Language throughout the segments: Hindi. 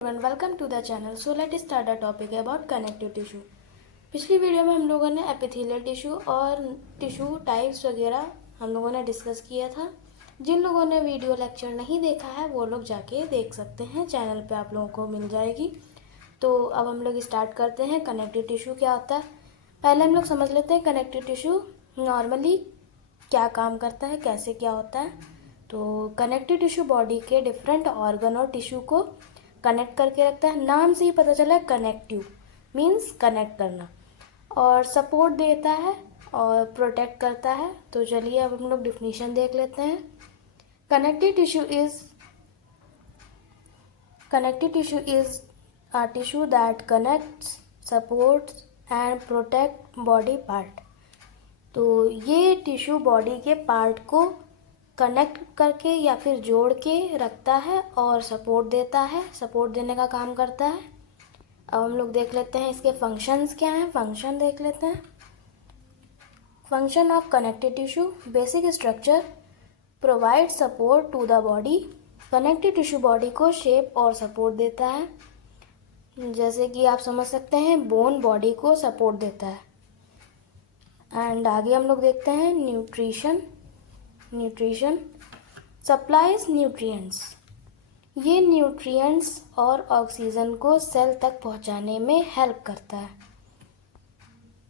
Everyone, welcome to the channel. So let start the topic about connective tissue. पिछली वीडियो में हम लोगों ने एपिथेलियल टिश्यू और टिश्यू टाइप्स वगैरह हम लोगों ने डिस्कस किया था। जिन लोगों ने वीडियो लेक्चर नहीं देखा है वो लोग जाके देख सकते हैं, चैनल पे आप लोगों को मिल जाएगी। तो अब हम लोग स्टार्ट करते हैं। कनेक्टिव टिश्यू क्या होता है, पहले हम लोग समझ लेते हैं कनेक्टिव टिश्यू नॉर्मली क्या काम करता है, कैसे क्या होता है। तो कनेक्टिव टिश्यू बॉडी के डिफरेंट ऑर्गन और टिश्यू को कनेक्ट करके रखता है। नाम से ही पता चला, कनेक्टिव मीन्स कनेक्ट करना, और सपोर्ट देता है और प्रोटेक्ट करता है। तो चलिए अब हम लोग डिफिनीशन देख लेते हैं। Connective tissue is a tissue that connects, supports and protect body part. तो ये टिश्यू बॉडी के पार्ट को कनेक्ट करके या फिर जोड़ के रखता है और सपोर्ट देता है, सपोर्ट देने का काम करता है। अब हम लोग देख लेते हैं इसके फंक्शंस क्या हैं। फंक्शन देख लेते हैं। Function of connective tissue, basic structure, provide support to the body. Connective tissue body को शेप और सपोर्ट देता है, जैसे कि आप समझ सकते हैं बोन बॉडी को सपोर्ट देता है। एंड आगे हम लोग देखते हैं न्यूट्रिशन सप्लाइज न्यूट्रिएंट्स। ये न्यूट्रिएंट्स और ऑक्सीजन को सेल तक पहुंचाने में हेल्प करता है।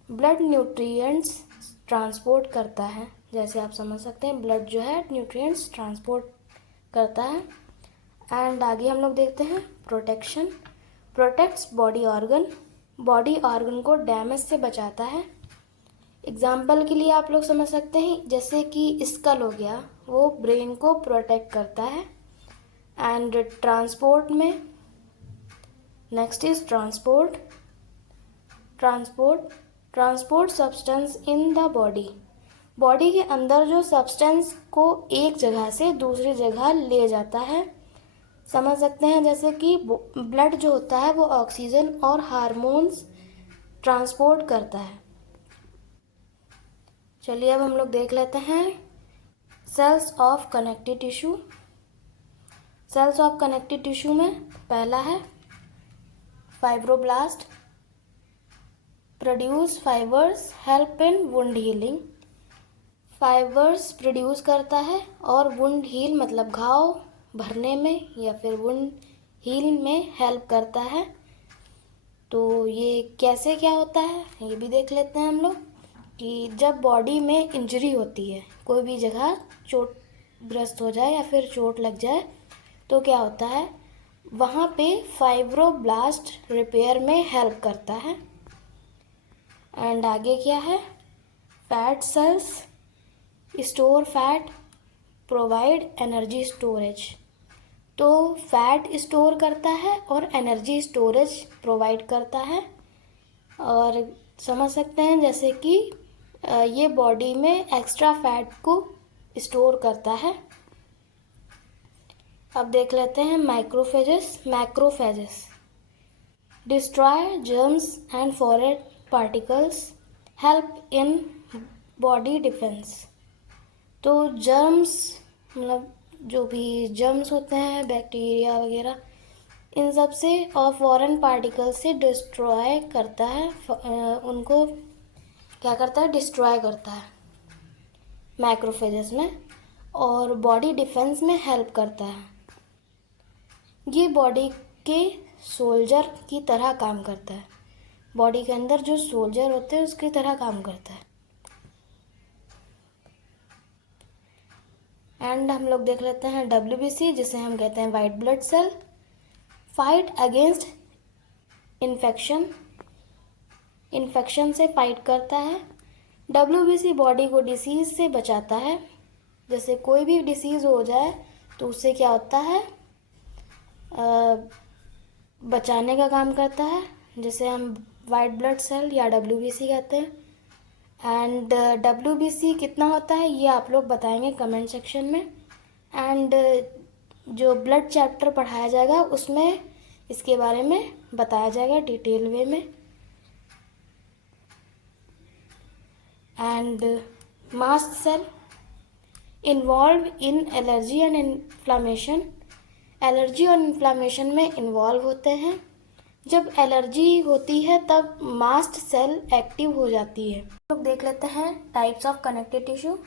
ब्लड न्यूट्रिएंट्स ट्रांसपोर्ट करता है, जैसे आप समझ सकते हैं ब्लड जो है न्यूट्रिएंट्स ट्रांसपोर्ट करता है। एंड आगे हम लोग देखते हैं प्रोटेक्शन, प्रोटेक्ट्स बॉडी ऑर्गन को डैमेज से बचाता है। एग्जाम्पल के लिए आप लोग समझ सकते हैं, जैसे कि स्कल हो गया, वो ब्रेन को प्रोटेक्ट करता है। एंड ट्रांसपोर्ट में next is transport substance in the body के अंदर जो सब्सटेंस को एक जगह से दूसरी जगह ले जाता है। समझ सकते हैं जैसे कि ब्लड जो होता है वो ऑक्सीजन और हार्मोन्स ट्रांसपोर्ट करता है। चलिए अब हम लोग देख लेते हैं cells of connective tissue. Cells of connective tissue में पहला है fibroblast, produce fibres, help in wound healing. Fibres produce करता है और वुंड हील मतलब घाव भरने में या फिर वुंड हील में हेल्प करता है। तो ये कैसे क्या होता है ये भी देख लेते हैं हम लोग, कि जब बॉडी में इंजरी होती है, कोई भी जगह चोटग्रस्त हो जाए या फिर चोट लग जाए, तो क्या होता है वहाँ पे फाइब्रोब्लास्ट रिपेयर में हेल्प करता है। एंड आगे क्या है, fat cells store fat, provide energy storage. तो फैट स्टोर करता है और एनर्जी स्टोरेज प्रोवाइड करता है। और समझ सकते हैं जैसे कि ये बॉडी में एक्स्ट्रा फैट को स्टोर करता है। अब देख लेते हैं macrophages destroy germs and foreign particles, help in body defence. तो जर्म्स मतलब जो भी जर्म्स होते हैं, बैक्टीरिया वगैरह, इन सब से और फॉरेन पार्टिकल से डिस्ट्रॉय करता है, उनको क्या करता है, डिस्ट्रॉय करता है मैक्रोफेजेस में, और बॉडी डिफेंस में हेल्प करता है। ये बॉडी के सोल्जर की तरह काम करता है, बॉडी के अंदर जो सोल्जर होते हैं उसकी तरह काम करता है। एंड हम लोग देख लेते हैं WBC, जिसे हम कहते हैं white blood cell, fight against infection से फाइट करता है। WBC बॉडी को डिसीज़ से बचाता है, जैसे कोई भी डिसीज़ हो जाए तो उससे क्या होता है, बचाने का काम करता है, जिसे हम वाइट ब्लड सेल या WBC कहते हैं। एंड WBC कितना होता है ये आप लोग बताएंगे कमेंट सेक्शन में। एंड जो ब्लड चैप्टर पढ़ाया जाएगा उसमें इसके बारे में बताया जाएगा डिटेल वे में। And mast cell involve in allergy and inflammation, allergy और इन्फ्लामेशन में इन्वॉल्व होते हैं। जब एलर्जी होती है तब मास्ट सेल एक्टिव हो जाती है। लोग देख लेते हैं टाइप्स ऑफ कनेक्टिव टिश्यू,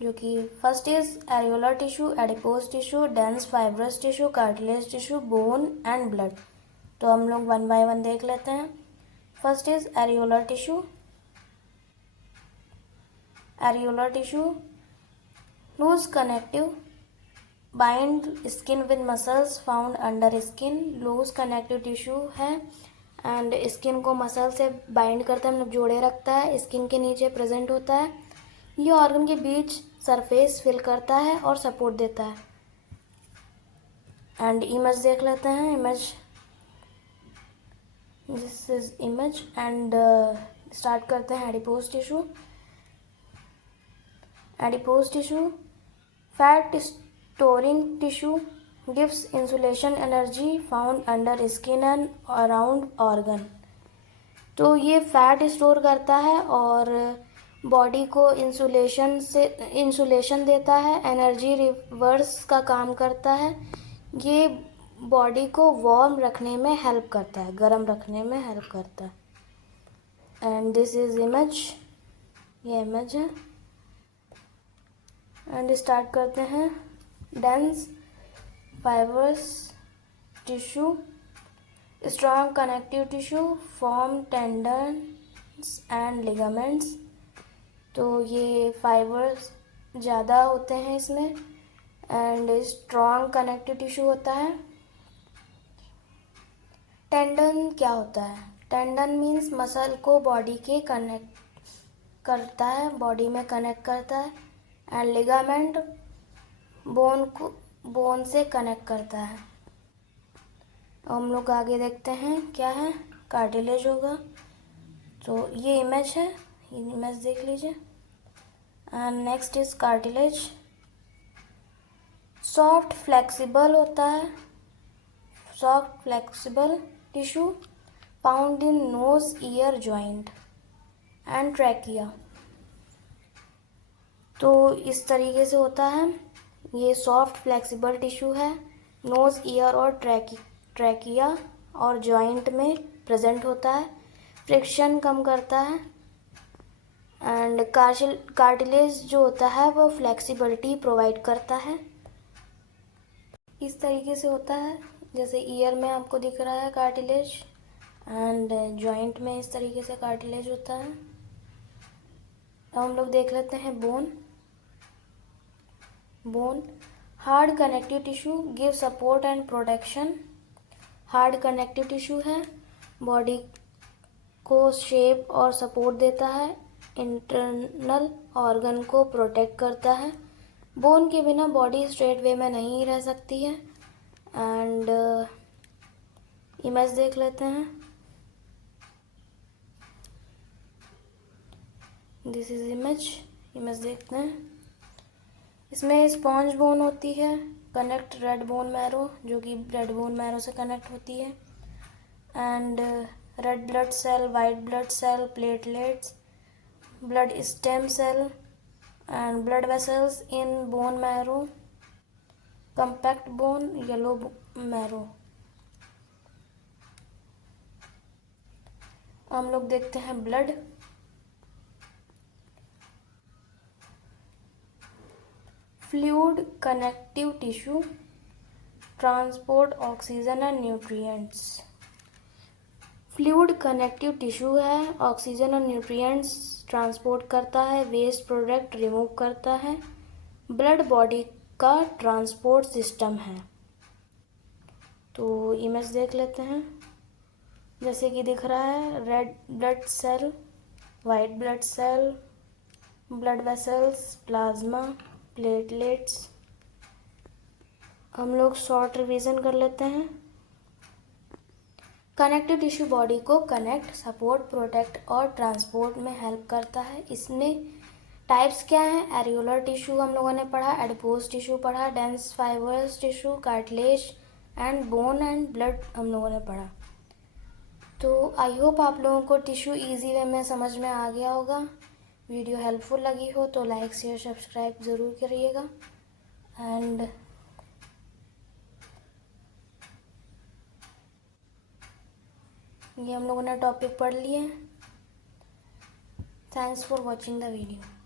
जो कि first is areolar tissue, adipose tissue, dense fibrous tissue, cartilage tissue, bone and blood. तो हम लोग वन बाय वन देख लेते हैं। First is areolar tissue. Areolar tissue loose connective bind skin with muscles found under skin. Loose connective tissue है एंड स्किन को मसल से बाइंड करता है, मतलब जोड़े रखता है, स्किन के नीचे प्रेजेंट होता है। ये ऑर्गन के बीच सरफेस फिल करता है और सपोर्ट देता है। एंड इमेज देख लेते हैं। Image, this is image and start करते हैं adipose tissue. Adipose tissue fat storing tissue gives insulation energy found under skin and around organ। तो ये फैट स्टोर करता है और बॉडी को इंसुलेशन देता है, एनर्जी रिवर्स का काम करता है। ये बॉडी को वार्म रखने में हेल्प करता है, गर्म रखने में हेल्प करता है। एंड दिस इज इमेज, ये इमेज है। एंड स्टार्ट करते हैं। Dense fibrous tissue, strong connective tissue form tendons and ligaments. तो ये फाइबर्स ज़्यादा होते हैं इसमें एंड स्ट्रॉन्ग कनेक्टिव टिश्यू होता है। टेंडन क्या होता है? टेंडन मीन्स मसल को बॉडी के कनेक्ट करता है, बॉडी में कनेक्ट करता है। एंड लिगामेंट बोन से कनेक्ट करता है। हम लोग आगे देखते हैं क्या है। कार्टिलेज होगा। तो ये इमेज है, ये इमेज देख लीजिए। And next is cartilage. Soft flexible होता है, soft flexible tissue found in knows year joint and trachea. तो इस तरीके से होता है। ये सॉफ्ट फ्लेक्सिबल टिश्यू है, नोज ईयर और ट्रैकिया और जॉइंट में प्रेजेंट होता है, फ्रिक्शन कम करता है। एंड कार्टिलेज जो होता है वो फ्लेक्सिबिलिटी प्रोवाइड करता है। इस तरीके से होता है, जैसे ईयर में आपको दिख रहा है कार्टिलेज एंड जॉइंट में इस तरीके से कार्टिलेज होता है। अब हम लोग देख लेते हैं bone. Bone hard connective tissue give support and protection. Hard connective tissue है, बॉडी को शेप और सपोर्ट देता है, इंटरनल ऑर्गन को प्रोटेक्ट करता है। बोन के बिना बॉडी स्ट्रेट वे में नहीं रह सकती है। एंड इमेज देख लेते हैं। दिस इज इमेज, इमेज देखते हैं। इसमें स्पॉन्ज बोन होती है, कनेक्ट रेड बोन मैरो, जो कि रेड बोन मैरो से कनेक्ट होती है। And red blood cell, white blood cell, platelets, blood stem cell and blood vessels in bone marrow, compact bone, yellow marrow. हम लोग देखते हैं blood. Fluid connective tissue transport oxygen and nutrients. Fluid connective tissue है, ऑक्सीजन और न्यूट्रिएंट्स ट्रांसपोर्ट करता है, वेस्ट प्रोडक्ट रिमूव करता है। ब्लड बॉडी का ट्रांसपोर्ट सिस्टम है। तो इमेज देख लेते हैं। जैसे कि दिख रहा है, red blood cell, white blood cell, blood vessels, plasma, platelets. हम लोग शॉर्ट रिवीजन कर लेते हैं। कनेक्टिव टिश्यू बॉडी को कनेक्ट, सपोर्ट, प्रोटेक्ट और ट्रांसपोर्ट में हेल्प करता है। इसमें टाइप्स क्या हैं? एरियोलर टिश्यू हम लोगों ने पढ़ा, एडिपोज टिश्यू पढ़ा, dense fibrous tissue, cartilage and bone and blood हम लोगों ने पढ़ा। तो आई होप आप लोगों को टिश्यू इजी वे में समझ में आ गया होगा। वीडियो हेल्पफुल लगी हो तो लाइक शेयर सब्सक्राइब ज़रूर करिएगा। एंड ये हम लोगों ने टॉपिक पढ़ लिए। Thanks for watching the video.